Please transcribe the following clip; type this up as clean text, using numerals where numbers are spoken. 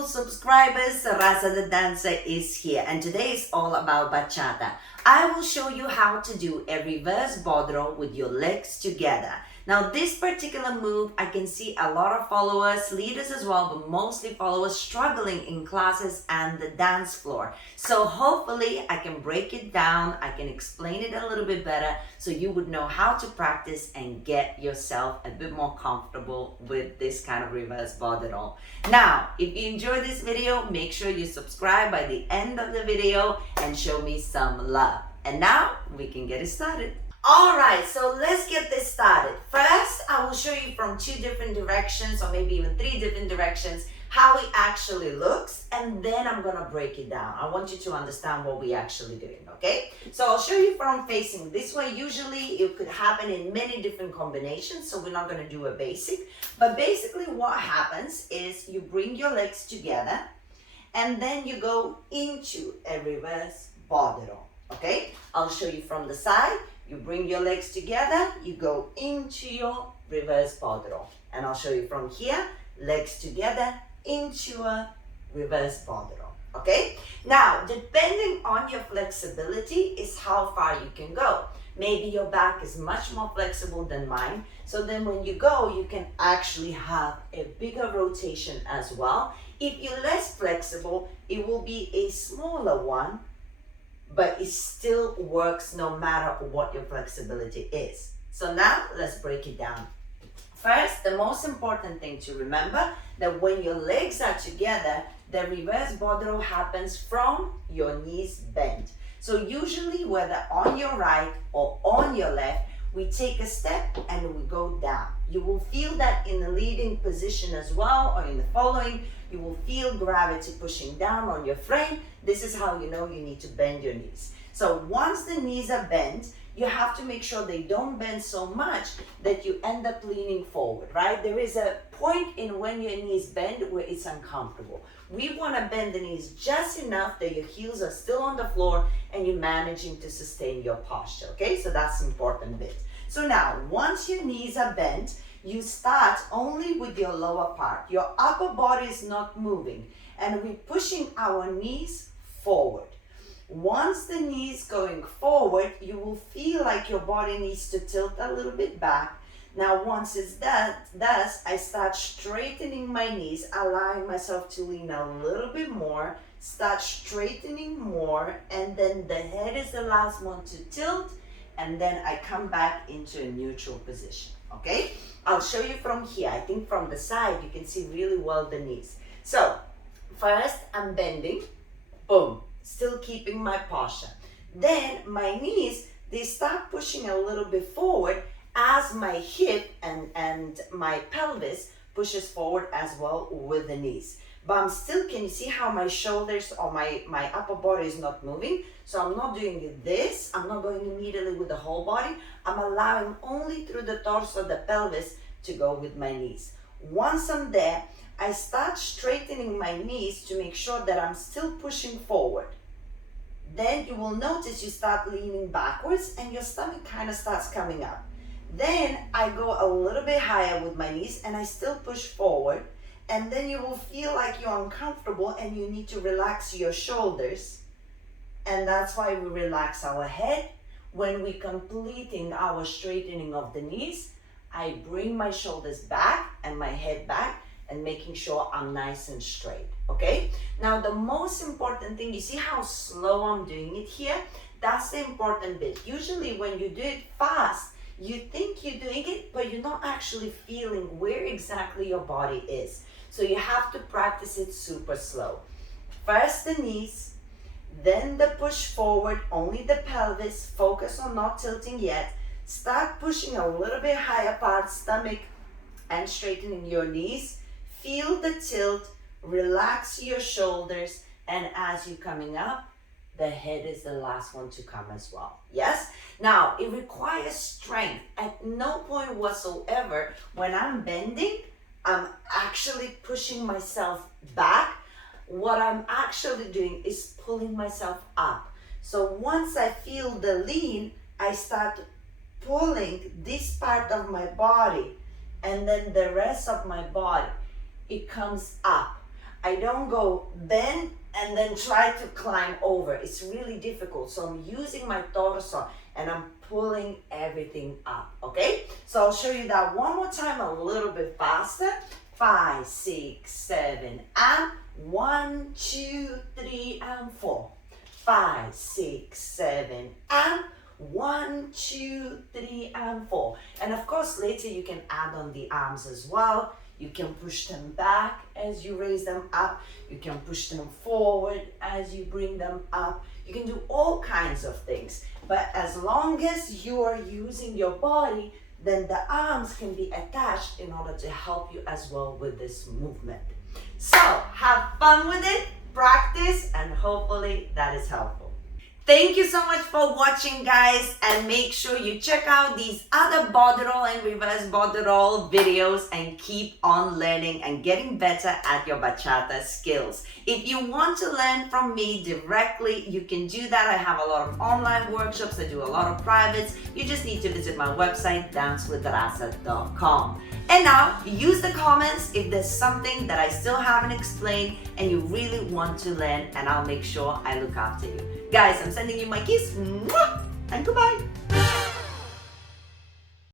beautiful subscribers, Rasa the dancer is here, and today is all about bachata. I will show you how to do a reverse bodro with your legs together. Now this particular move, I can see a lot of followers, leaders as well, but mostly followers struggling in classes and the dance floor. So hopefully I can break it down, I can explain it a little bit better so you would know how to practice and get yourself a bit more comfortable with this kind of reverse bodro. Now, if you enjoyed this video, make sure you subscribe by the end of the video and show me some love. And now we can get it started. Alright, so let's get this started. First, I will show you from 2 different directions or maybe even 3 different directions how it actually looks, and then I'm gonna break it down. I want you to understand what we're actually doing, okay? So I'll show you from facing this way. Usually it could happen in many different combinations, so we're not gonna do a basic. But basically what happens is you bring your legs together and then you go into a reverse bodro, okay? I'll show you from the side. You bring your legs together, you go into your reverse bodro. And I'll show you from here, legs together, into a reverse bodro, okay? Now, depending on your flexibility is how far you can go. Maybe your back is much more flexible than mine, so then when you go, you can actually have a bigger rotation as well. If you're less flexible, it will be a smaller one, but it still works no matter what your flexibility is. So now let's break it down. First, the most important thing to remember that when your legs are together, the reverse bodro happens from your knees bent. So usually whether on your right or on your left, we take a step and we go down. You will feel that in the leading position as well, or in the following, you will feel gravity pushing down on your frame. This is how you know you need to bend your knees. So once the knees are bent, you have to make sure they don't bend so much that you end up leaning forward, right? There is a point in when your knees bend where it's uncomfortable. We want to bend the knees just enough that your heels are still on the floor and you're managing to sustain your posture, okay? So that's an important bit. So now, once your knees are bent, you start only with your lower part. Your upper body is not moving, and we're pushing our knees forward. Once the knees going forward, you will feel like your body needs to tilt a little bit back. Now, once it's does, I start straightening my knees, allowing myself to lean a little bit more, start straightening more, and then the head is the last one to tilt, and then I come back into a neutral position, okay? I'll show you from here. I think from the side, you can see really well the knees. So, first, I'm bending, boom, still keeping my posture. Then, my knees, they start pushing a little bit forward as my hip and my pelvis pushes forward as well with the knees. But I'm still, can you see how my shoulders or my upper body is not moving? So I'm not doing this. I'm not going immediately with the whole body. I'm allowing only through the torso, the pelvis to go with my knees. Once I'm there, I start straightening my knees to make sure that I'm still pushing forward. Then you will notice you start leaning backwards and your stomach kind of starts coming up. Then I go a little bit higher with my knees and I still push forward. And then you will feel like you're uncomfortable and you need to relax your shoulders. And that's why we relax our head. When we're completing our straightening of the knees, I bring my shoulders back and my head back and making sure I'm nice and straight, okay? Now the most important thing, you see how slow I'm doing it here? That's the important bit. Usually when you do it fast, you think you're doing it, but you're not actually feeling where exactly your body is. So you have to practice it super slow. First the knees, then the push forward, only the pelvis, focus on not tilting yet. Start pushing a little bit higher part, stomach, and straightening your knees. Feel the tilt, relax your shoulders, and as you're coming up, the head is the last one to come as well. Yes? Now, it requires strength. At no point whatsoever, when I'm bending, I'm actually pushing myself back. What I'm actually doing is pulling myself up. So once I feel the lean, I start pulling this part of my body, and then the rest of my body, it comes up. I don't go bend and then try to climb over. It's really difficult. So I'm using my torso and I'm pulling everything up, okay? So I'll show you that one more time a little bit faster. 5, 6, 7, and 1, 2, 3, and 4. 5, 6, 7, and 1, 2, 3, and 4. And of course, later you can add on the arms as well. You can push them back as you raise them up. You can push them forward as you bring them up. You can do all kinds of things. But as long as you are using your body, then the arms can be attached in order to help you as well with this movement. So have fun with it, practice, and hopefully that is helpful. Thank you so much for watching, guys, and make sure you check out these other body roll and reverse body roll videos and keep on learning and getting better at your bachata skills. If you want to learn from me directly, you can do that. I have a lot of online workshops. I do a lot of privates. You just need to visit my website, dancewithrasa.com. And now, use the comments if there's something that I still haven't explained and you really want to learn, and I'll make sure I look after you. Guys, I'm sending you my kiss, and goodbye.